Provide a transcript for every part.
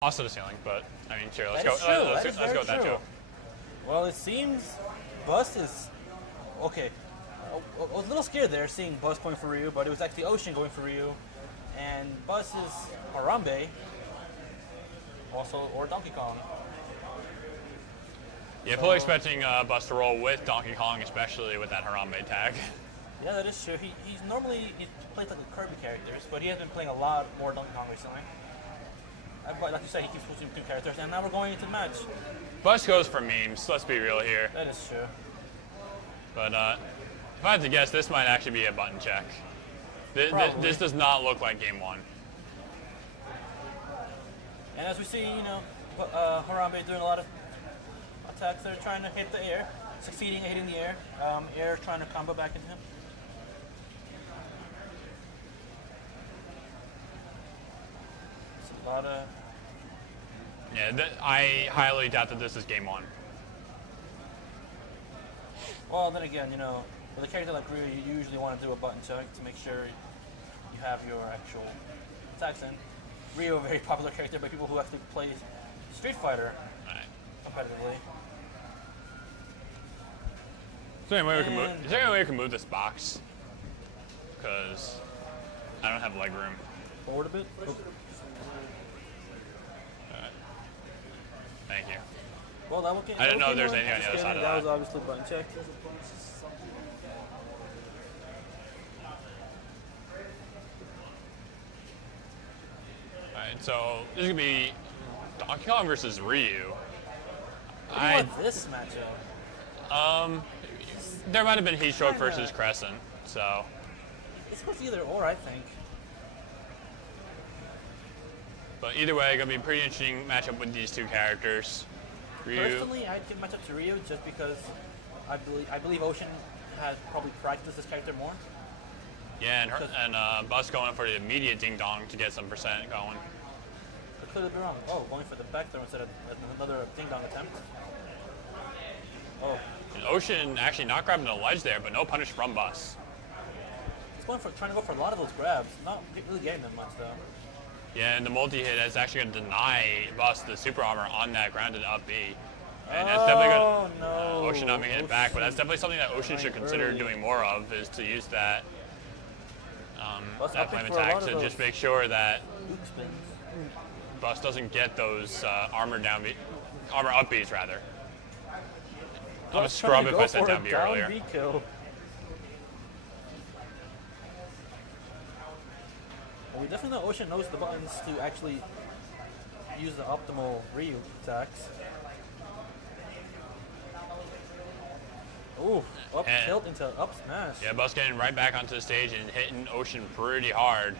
Also the ceiling, but I mean, sure, let's That go. is true. Let's go with that, Joe. Well, it seems Bus is okay. I was a little scared there seeing Bus going for Ryu, but it was actually Ocean going for Ryu, and Bus is Harambe, also or Donkey Kong. Yeah, fully expecting Bus to roll with Donkey Kong, especially with that Harambe tag. Yeah, that is true. He plays like the Kirby characters, but he has been playing a lot more Donkey Kong recently. But like you said, he keeps switching between characters, and now we're going into the match. Bus goes for memes, let's be real here. That is true. But if I had to guess, this might actually be a button check. This does not look like game one. And as we see, Harambe doing a lot of attacks. They're trying to hit the air, succeeding at hitting the air. Air trying to combo back into him. It's a lot of... Yeah, I highly doubt that this is game one. Well, then again, with a character like Ryu, you usually want to do a button check to make sure you have your actual attacks in. Ryu, a very popular character by people who actually play Street Fighter competitively. Is there any way we can move this box? Because I don't have leg room. Forward a bit? Oh. Thank you. Well, I didn't know there's anything on the other side of that. That was obviously button check. Alright, so this is going to be Donkey Kong versus Ryu. What do you want this matchup? There might have been Heat Stroke versus Crescent, so. It's supposed to be either or, I think. But either way, going to be a pretty interesting matchup with these two characters. Ryu. Personally, I'd give matchup to Ryu just because I believe Ocean has probably practiced this character more. Yeah, and Bus going for the immediate ding dong to get some percent going. I could have been wrong. Oh, going for the back throw instead of another ding dong attempt. Oh. And Ocean actually not grabbing the ledge there, but no punish from Bus. He's trying to go for a lot of those grabs, not really getting them much though. Yeah, and the multi-hit is actually going to deny Bus the super armor on that grounded up B. And that's definitely going to... no. Ocean not making it back, but that's definitely something that Ocean should consider doing more of, is to use that flame attack to just make sure that Bus doesn't get those armor up Bs rather. I'm a scrub if I said down B earlier. B kill. Well, we definitely know Ocean knows the buttons to actually use the optimal Ryu attacks. Ooh, up tilt into up smash. Yeah, Bus getting right back onto the stage and hitting Ocean pretty hard.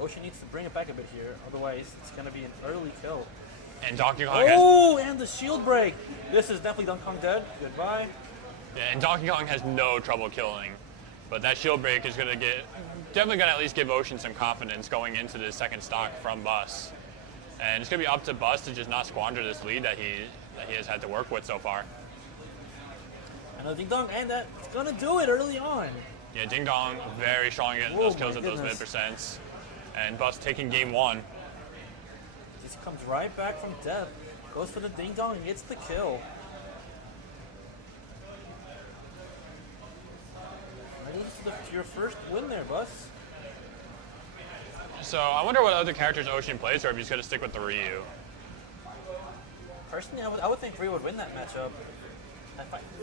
Ocean needs to bring it back a bit here, otherwise it's going to be an early kill. And Donkey Kong and the shield break! This is definitely Donkey Kong dead. Goodbye. Yeah, and Donkey Kong has no trouble killing. But that shield break is definitely going to at least give Ocean some confidence going into the second stock from Bus. And it's going to be up to Bus to just not squander this lead that he has had to work with so far. And the Ding Dong, and that's going to do it early on. Yeah, Ding Dong very strong getting those kills at those mid percents. And Bus taking game one. Just comes right back from death, goes for the Ding Dong and gets the kill. This is your first win there, Bus. So I wonder what other characters Ocean plays, or if he's going to stick with the Ryu. Personally, I would think Ryu would win that matchup.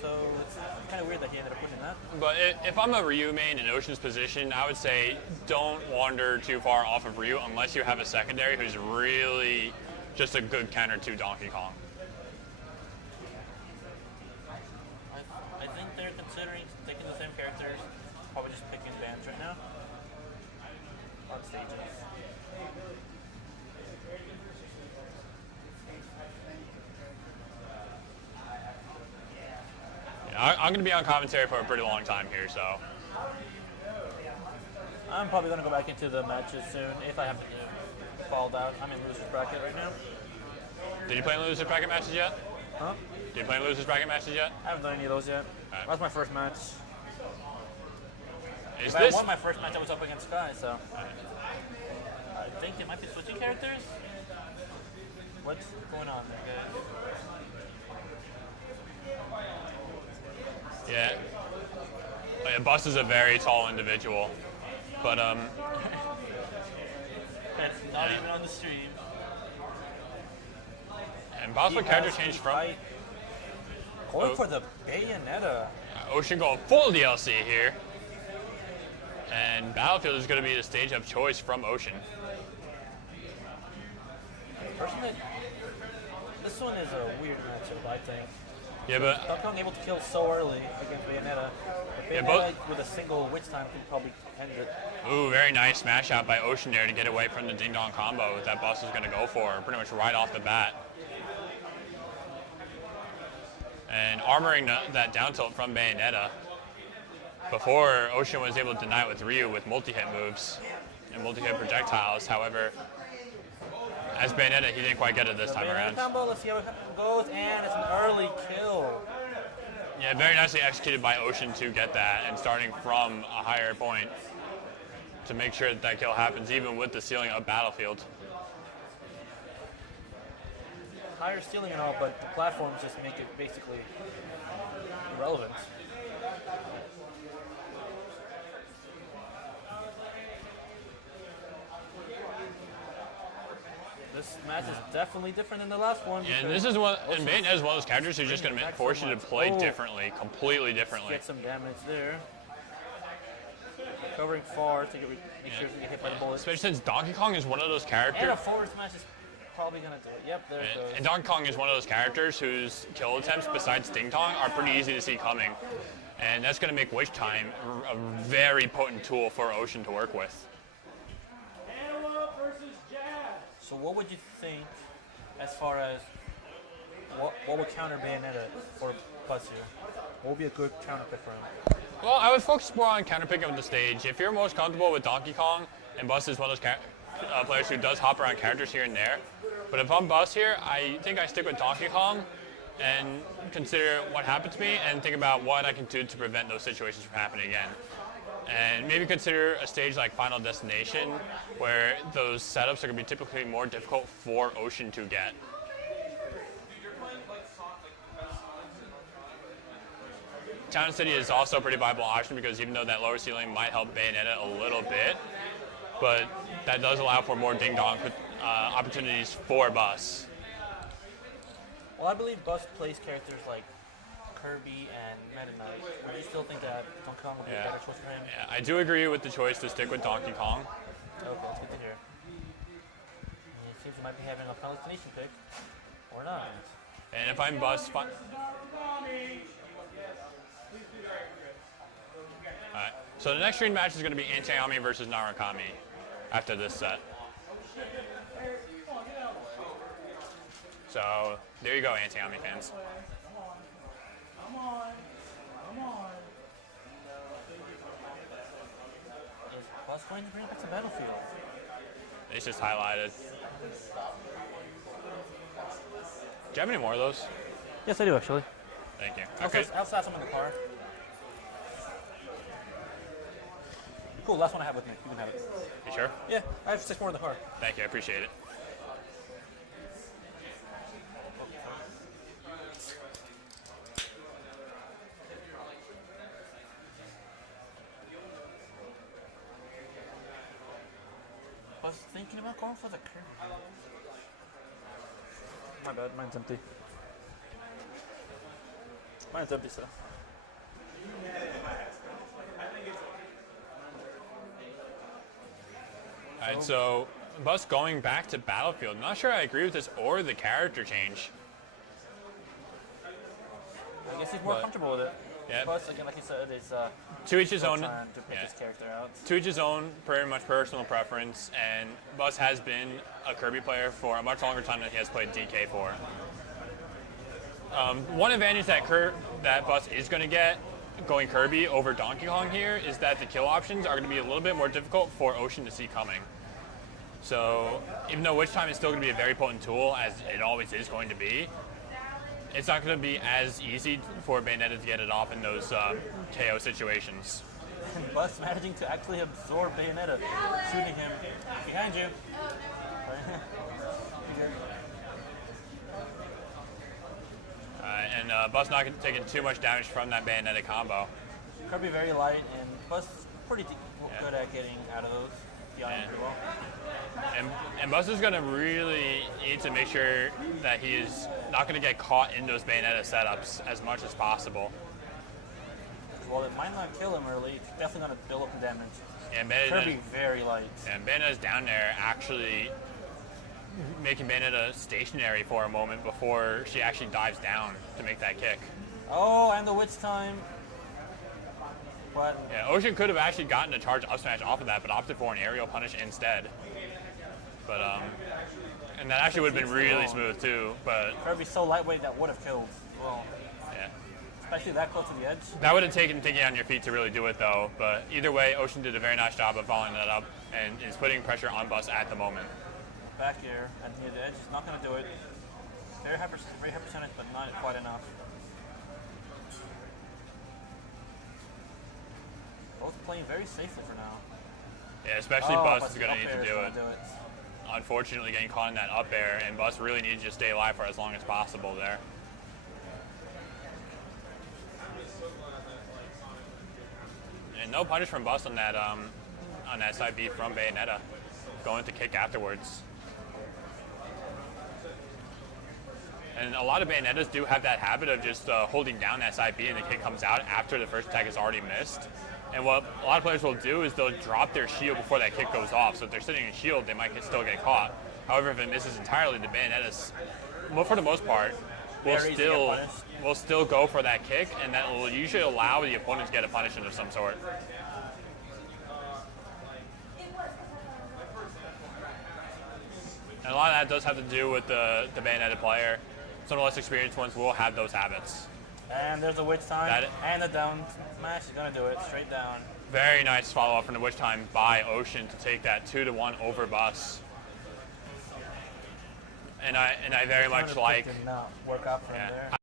So it's kind of weird that he ended up winning that. But if I'm a Ryu main in Ocean's position, I would say don't wander too far off of Ryu unless you have a secondary who's really just a good counter to Donkey Kong. I think they're considering taking the same characters, probably just picking bands right now on stages. I'm going to be on commentary for a pretty long time here, so. I'm probably going to go back into the matches soon if I haven't fallen out. I'm in loser's bracket right now. Did you play in loser's bracket matches yet? Huh? Did you play in loser's bracket matches yet? I haven't done any of those yet. Right. That was my first match. Is I this? won my first match. I was up against Sky, so I think they might be switching characters. What's going on there, guys? Yeah. Oh, yeah, Bus is a very tall individual, but Not even on the stream. and possible character change from Going for the Bayonetta. Ocean going full DLC here, and Battlefield is going to be the stage of choice from Ocean. Personally, this one is a weird matchup, I think. Yeah, but Donkey Kong able to kill so early against Bayonetta. But Yeah, Bayonetta with a single witch time can probably end it. ooh, very nice smash out by Ocean there to get away from the ding dong combo that Bus is going to go for pretty much right off the bat. And armoring that down tilt from Bayonetta before Ocean was able to deny it with Ryu with multi-hit moves and multi-hit projectiles. However, as Bayonetta, he didn't quite get it this time around. Combo, let's see how it goes, and it's an early kill. Yeah, very nicely executed by Ocean to get that, and starting from a higher point to make sure that kill happens, even with the ceiling of Battlefield. Higher ceiling and all, but the platforms just make it basically irrelevant. This match is definitely different than the last one. Yeah, and this is one, and Bayonetta is one of those characters who's just going to force you to play differently, completely differently. Get some damage there. Covering far to make sure you get hit by the bullet. Especially since Donkey Kong is one of those And characters. a forward smash is probably going to do it. Yep, there it goes. And Donkey Kong is one of those characters whose kill attempts, besides Ding Dong, are pretty easy to see coming. And that's going to make Witch Time a very potent tool for Ocean to work with. So what would you think as far as what would counter Bayonetta for Buzz here? What would be a good counter pick for him? Well, I would focus more on counterpicking of the stage. If you're most comfortable with Donkey Kong, and Bus is one of those players who does hop around characters here and there. But if I'm Bus here, I think I stick with Donkey Kong and consider what happened to me and think about what I can do to prevent those situations from happening again. And maybe consider a stage like Final Destination, where those setups are going to be typically more difficult for Ocean to get. Town and City is also a pretty viable option because even though that lower ceiling might help Bayonetta a little bit, but that does allow for more ding-dong opportunities for Bus. Well, I believe Bus plays characters like Kirby and Meta Knight. Do you still think that Donkey Kong would be a better choice for him? Yeah, I do agree with the choice to stick with Donkey Kong. Okay, that's good to hear. It seems you might be having a Final Destination pick, or not. And if I'm Bus, Alright, so the next dream match is going to be Antayami versus Narakami after this set. So there you go, Antayami fans. Is Bus going to bring it back to Battlefield? It's just highlighted. Do you have any more of those? Yes, I do actually. Thank you. I'll Okay. have some in the car. Cool, last one I have with me. You can have it. You sure? Yeah, I have 6 more in the car. Thank you, I appreciate it. I was thinking about going for the Kirby. My bad, mine's empty. Mine's empty, so. Alright, so Bus going back to Battlefield. Not sure I agree with this or the character change. I guess he's more comfortable with it. Yeah. Plus, again, like you said, it's To each his own. time to pick Yeah. his character out. To each his own, pretty much personal preference, and Bus has been a Kirby player for a much longer time than he has played DK for. One advantage that Bus is going to get going Kirby over Donkey Kong here is that the kill options are going to be a little bit more difficult for Ocean to see coming. So even though Witch Time is still going to be a very potent tool, as it always is going to be, it's not going to be as easy for Bayonetta to get it off in those KO situations. And Bus managing to actually absorb Bayonetta, shooting him behind you. And Bus not taking too much damage from that Bayonetta combo. Kirby very light, and Bus pretty good at getting out of those. Pretty well. And Bus is going to really need to make sure that he is not going to get caught in those Bayonetta setups as much as possible. Well, it might not kill him early. It's definitely going to build up the damage. And Kirby very light. And Bayonetta's down there actually making Bayonetta stationary for a moment before she actually dives down to make that kick. Oh, and the witch time. But yeah, Ocean could have actually gotten a charge up smash off of that, but opted for an aerial punish instead. But and that actually would have been really smooth too. But Kirby's so lightweight that would have killed. Well, yeah, especially that close to the edge. That would have taken thinking on your feet to really do it though. But either way, Ocean did a very nice job of following that up and is putting pressure on Bus at the moment. Back here at the edge, is not going to do it. Very high percentage, but not quite enough. Both playing very safely for now. Yeah, especially Bus is going to need to do it. Do it. Unfortunately, getting caught in that up air, and Bus really needs to stay alive for as long as possible there. And no punish from Bus on that side B from Bayonetta, going to kick afterwards. And a lot of Bayonettas do have that habit of just holding down that side B and the kick comes out after the first attack is already missed. And what a lot of players will do is they'll drop their shield before that kick goes off. So if they're sitting in shield, they might still get caught. However, if it misses entirely, the Bayonettas, well, for the most part, will still go for that kick, and that will usually allow the opponent to get a punishment of some sort. And a lot of that does have to do with the Bayonetta player. Some of the less experienced ones will have those habits. And there's a witch time, and the down smash is going to do it, straight down. Very nice follow-up from the witch time by Ocean to take that 2-1 over Bus. And I very much like... Did not work out for him there.